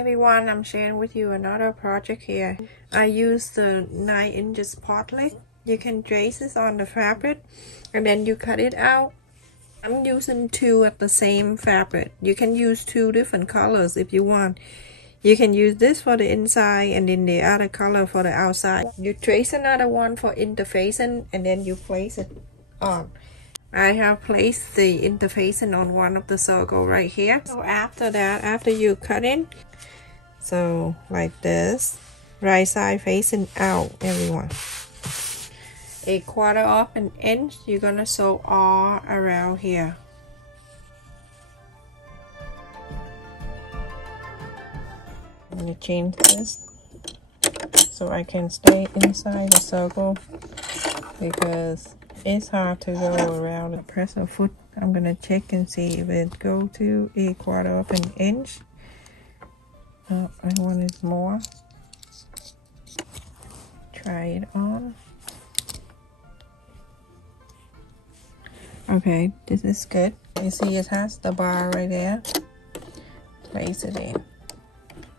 everyone, I'm sharing with you another project here. I use the 9" pot lick. You can trace this on the fabric and then you cut it out. I'm using 2 at the same fabric. You can use 2 different colors if you want. You can use this for the inside and then the other color for the outside. You trace another one for interfacing and then you place it on. I have placed the interfacing on one of the circle right here. So after that, after you cut it, so like this, right side facing out, everyone. 1/4 of an inch, you're gonna sew all around here. I'm gonna change this so I can stay inside the circle because it's hard to go around the presser foot. I'm gonna check and see if it go to 1/4 of an inch. Oh, I want it more. Try it on. Okay, this is good. You see it has the bar right there. Place it in.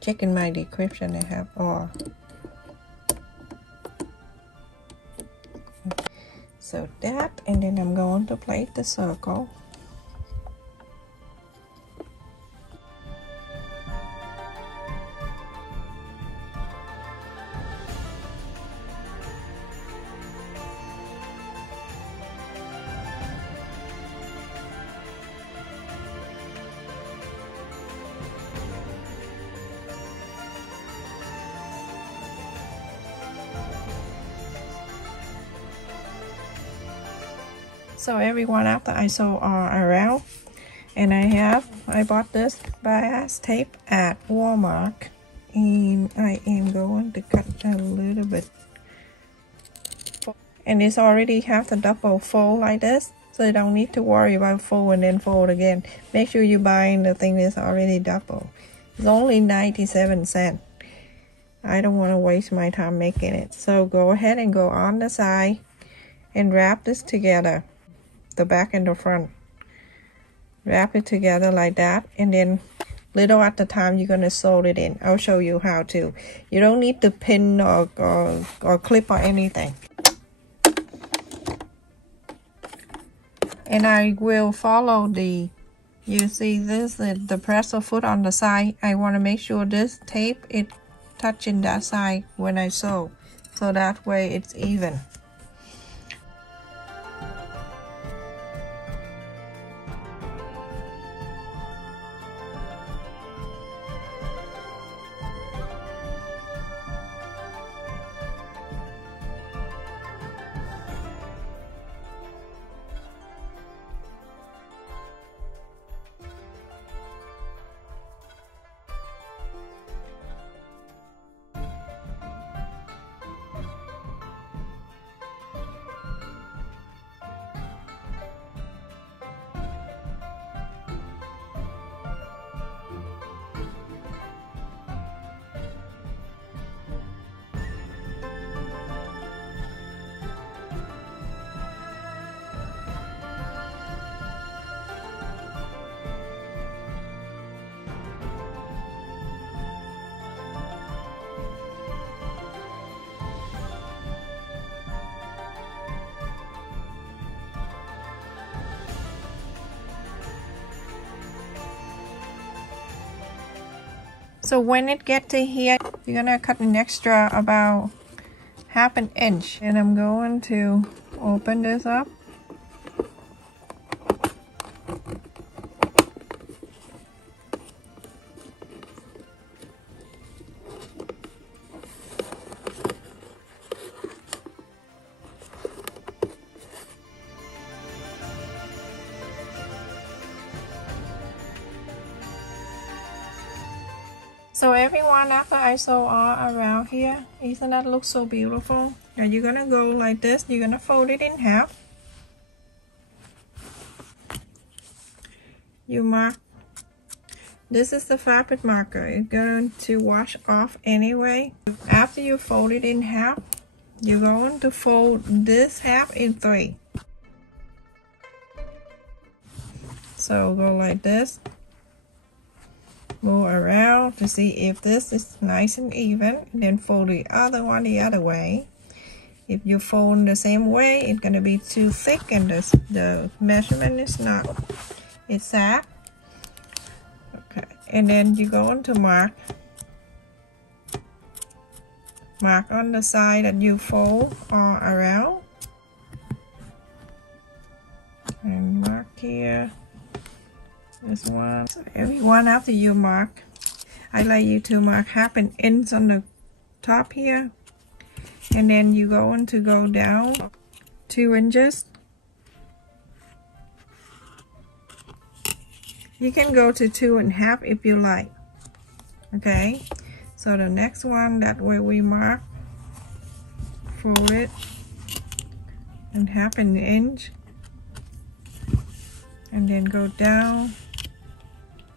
Check in my description, I have all. So that, and then I'm going to plate the circle. So everyone, after I sew all around, and I bought this bias tape at Walmart, and I am going to cut a little bit. And it's already have the double fold like this, so you don't need to worry about fold and then fold again. Make sure you buy the thing that's already double. It's only 97 cents. I don't want to waste my time making it. So go ahead and go on the side and wrap this together. The back and the front, wrap it together like that, and then little at the time you're gonna sew it in. I'll show you how to. You don't need to pin or clip or anything. And I will follow the, you see this, the presser foot on the side. I want to make sure this tape is touching that side when I sew, so that way it's even. So when it gets to here, you're gonna cut an extra about 1/2 inch. And I'm going to open this up. So everyone, after I sew all around here, isn't that look so beautiful? Now you're gonna go like this. You're gonna fold it in half. You mark. This is the fabric marker. It's going to wash off anyway. After you fold it in half, you're going to fold this half in 3. So go like this. move around to see if this is nice and even, and then fold the other one the other way. If you fold the same way, it's gonna be too thick and the measurement is not exact. Okay, and then you go on to mark on the side that you fold all around, and mark here. This one. So every one after you mark, I like you to mark 1/2 inch on the top here, and then you go down 2 inches. You can go to 2.5 if you like. Okay, so the next one, that way we mark, fold it and 1/2 inch, and then go down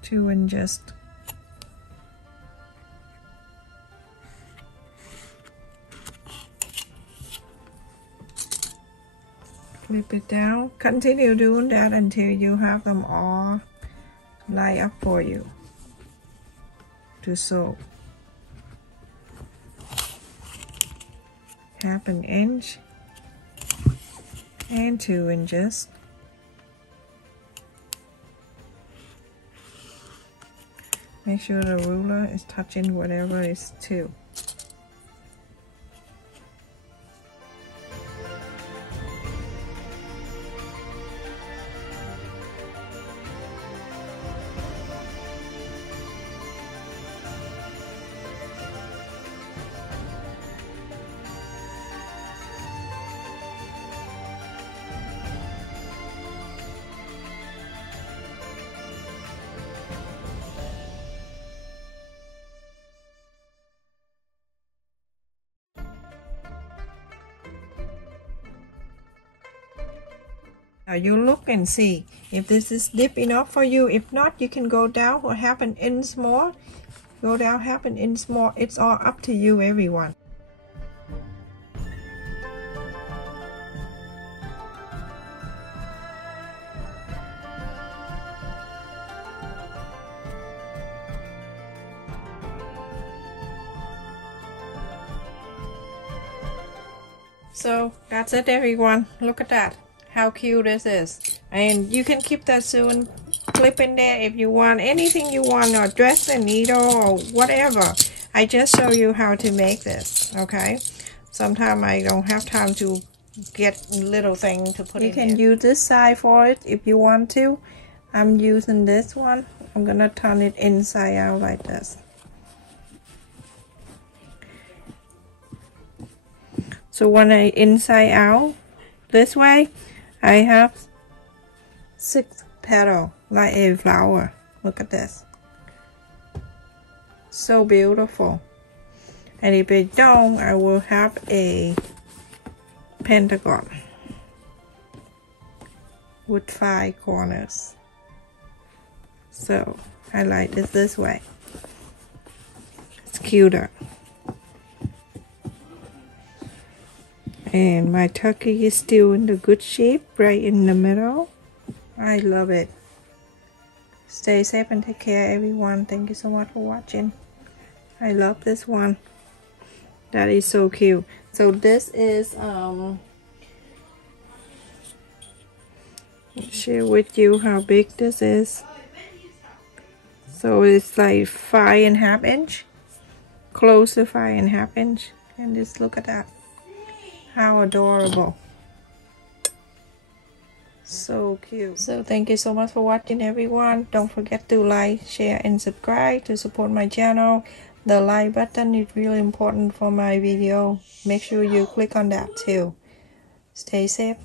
2 inches. Flip it down. Continue doing that until you have them all line up for you to sew. 1/2 inch and 2 inches. Make sure the ruler is touching whatever is 2. Now you look and see if this is deep enough for you. If not, you can go down for 1/2 inch more. Go down 1/2 inch more. It's all up to you, everyone. So that's it, everyone. Look at that. How cute this is. And you can keep that sewing clip in there if you want. Anything you want, or dress the needle or whatever. I just show you how to make this, okay? Sometimes I don't have time to get little thing to put in. You can use this side for it if you want to. I'm using this one. I'm gonna turn it inside out like this. So when I inside out this way, I have 6 petals like a flower. Look at this. So beautiful. And if I don't, I will have a pentagon with 5 corners. So I like this way. It's cuter. And my turkey is still in the good shape, right in the middle. I love it. Stay safe and take care, everyone. Thank you so much for watching. I love this one. That is so cute. So this is share with you how big this is. So it's like 5.5 inch, close to 5.5 inch. And just look at that. How adorable. So cute. So thank you so much for watching, everyone. Don't forget to like, share and subscribe to support my channel. The like button is really important for my video. Make sure you click on that too. Stay safe.